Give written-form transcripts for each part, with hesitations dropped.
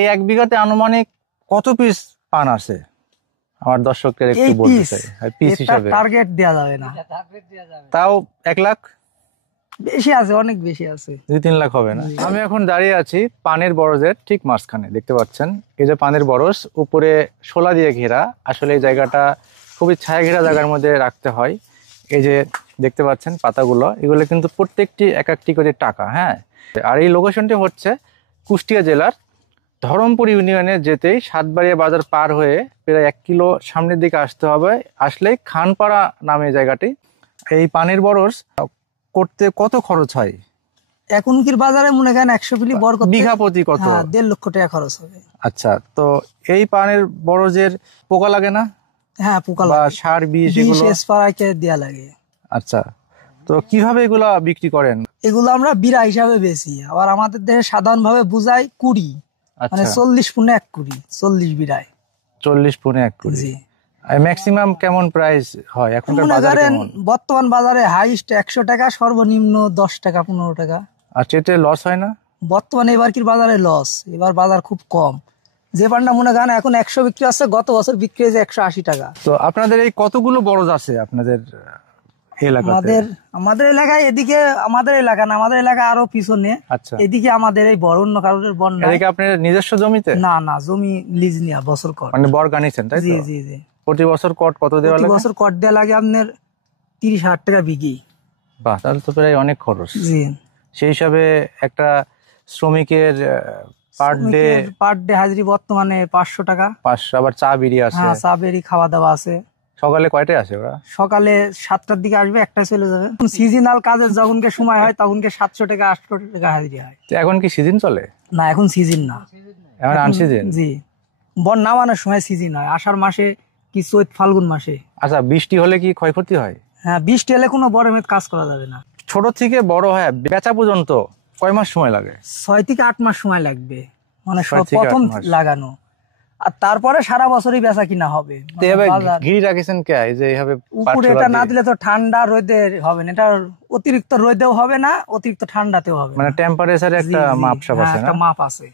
এই 1 বিঘাতে আনুমানিক কত পিস পান আছে আমার দর্শকদের একটু বলতে চাই পিস হিসাবে টার্গেট দেয়া যাবে না তাও 1 লাখ বেশি আছে অনেক বেশি আছে 2-3 লাখ হবে না আমি এখন দাঁড়িয়ে আছি পানের বরজের ঠিক মাঝখানে দেখতে পাচ্ছেন এই যে পানের বরজ উপরে শোলা দিয়ে ঘেরা আসলে এই জায়গাটা খুবই ছায়া ঘেরা জায়গার মধ্যে রাখতে হয় এই যে দেখতে পাচ্ছেন পাতাগুলো এগুলো কিন্তু প্রত্যেকটি এক একটি করে টাকা হ্যাঁ আর এই লোকেশনটি হচ্ছে কুষ্টিয়া জেলার ধরমপুর ইউনিয়নে যেতেই সাতবাড়িয়া বাজার পার হয়ে প্রায় 1 কিলো সামনের দিকে আসতে হবে আসলেই খানপাড়া নামে জায়গাটি এই পানের বরজ করতে কত খরচ হয় এখনকার বাজারে মনে করেন 100 কিলো বর করতে বিঘা প্রতি কত 1.5 লক্ষ টাকা খরচ হবে আচ্ছা তো এই পানের বরজের পোকা লাগে না হ্যাঁ পোকা বা লাগে সার বীজ এগুলো স্প্রে দেয়া লাগে আচ্ছা তো কিভাবে এগুলো বিক্রি করেন এগুলো আমরা বিড়া হিসাবে বেচি আবার আমাদের দেশে সাধারণ ভাবে বুঝাই 20 মানে 40 পুনে 1 কুড়ি 40 বিড়ায় 40 পুনে 1 কুড়ি জি ম্যাক্সিমাম কেমন প্রাইস হয় এখনকার বাজারে কেমন বর্তমান বাজারে হাইস্ট 100 টাকা সর্বনিম্ন 10 টাকা 15 টাকা আর এতে লস হয় না বর্তমানে এবার কি বাজারে লস এবার বাজার খুব কম যে পানটা মনে করেন এখন 100 বিক্রি আছে গত বছর বিক্রি হয়েছে 180 টাকা তো আপনাদের এই কতগুলো বরজ আছে আপনাদের এলাকাতে আমাদের এলাকায় এদিকে আমাদের এলাকা না আমাদের এলাকা আরো পিছনে আচ্ছা এদিকে আমাদের এই বড় অন্য কারোর বন না এদিকে আপনাদের নিজস্ব জমিতে না না জমি লিজ নিয়া বছর কর মানে বর গানিছেন তাই তো জি জি জি প্রতি বছর কট কত দেওয়া লাগে প্রতি বছর কট দেয়া লাগে আপনার 30,000 টাকা বিঘি বাহ তাহলে তো প্রায় অনেক খরচ জি সেই হিসাবে একটা শ্রমিকের পার ডে হাজিরি বর্তমানে 500 টাকা 500 আবার চা বিড়ি আছে হ্যাঁ চা বিড়ি খাওয়া দাওয়া আছে সকালে কয়টায় আসে ওরা সকালে 7টার দিকে আসবে একটায় চলে যাবে সিজনাল কাজের যখনকে সময় হয় তখনকে 700 টাকা 800 টাকা হাজিরি হয় এখন কি সিজন চলে না এখন সিজন না এখন আনসিজন জি বন নামানোর সময় সিজন হয় আষাঢ় মাসে কি চৈত ফাল্গুন মাসে আচ্ছা বৃষ্টি হলে কি ক্ষয়ক্ষতি হয় হ্যাঁ বৃষ্টি হলে কোনো বড় মেদ কাজ করা যাবে না ছোট থেকে বড় হয় বেচা পর্যন্ত কয় মাস সময় লাগে 6 থেকে 8 মাস সময় লাগবে মানে প্রথম লাগানো আর তারপরে সারা বছরই বেচা কিনা হবে ঘিরে রাখেছেন কে এই যে এইভাবে উপরে এটা না দিলে তো ঠান্ডা রোদে হবে না এটা অতিরিক্ত রোদেও হবে না অতিরিক্ত ঠান্ডাতেও হবে মানে টেম্পারেচারে একটা মাপসাপ আছে একটা মাপ আছে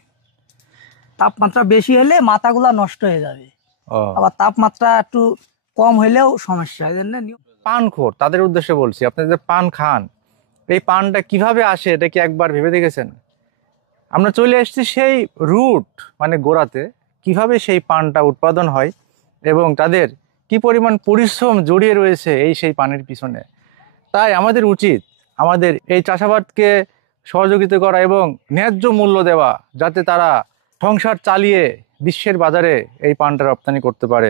তাপমাত্রা বেশি হলে মাথাগুলা নষ্ট হয়ে যাবে আবার তাপমাত্রা একটু কম হইলেও সমস্যা এইজন্য পানখোর তাদের উদ্দেশ্যে বলছি আপনারা যে পান খান এই পানটা কিভাবে আসে এটা কি একবার ভেবে দেখেছেন আমরা চলে এসেছি সেই রুট মানে গোড়াতে কিভাবে সেই পানটা উৎপাদন হয় এবং তাদের কি পরিমাণ পরিশ্রম জড়িয়ে রয়েছে এই সেই পানের পিছনে তাই আমাদের উচিত আমাদের এই চাষাবাদকে সহযোগিতা করা এবং ন্যায্য মূল্য দেওয়া যাতে তারা সংসার চালিয়ে বিশ্বের বাজারে এই পানটা রপ্তানি করতে পারে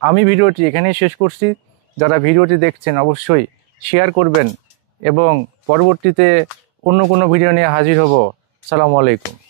আমি ভিডিওটি এখানেই শেষ করছি যারা ভিডিওটি দেখছেন অবশ্যই শেয়ার করবেন এবং পরবর্তীতে অন্য কোনো ভিডিও নিয়ে হাজির হব আসসালামু আলাইকুম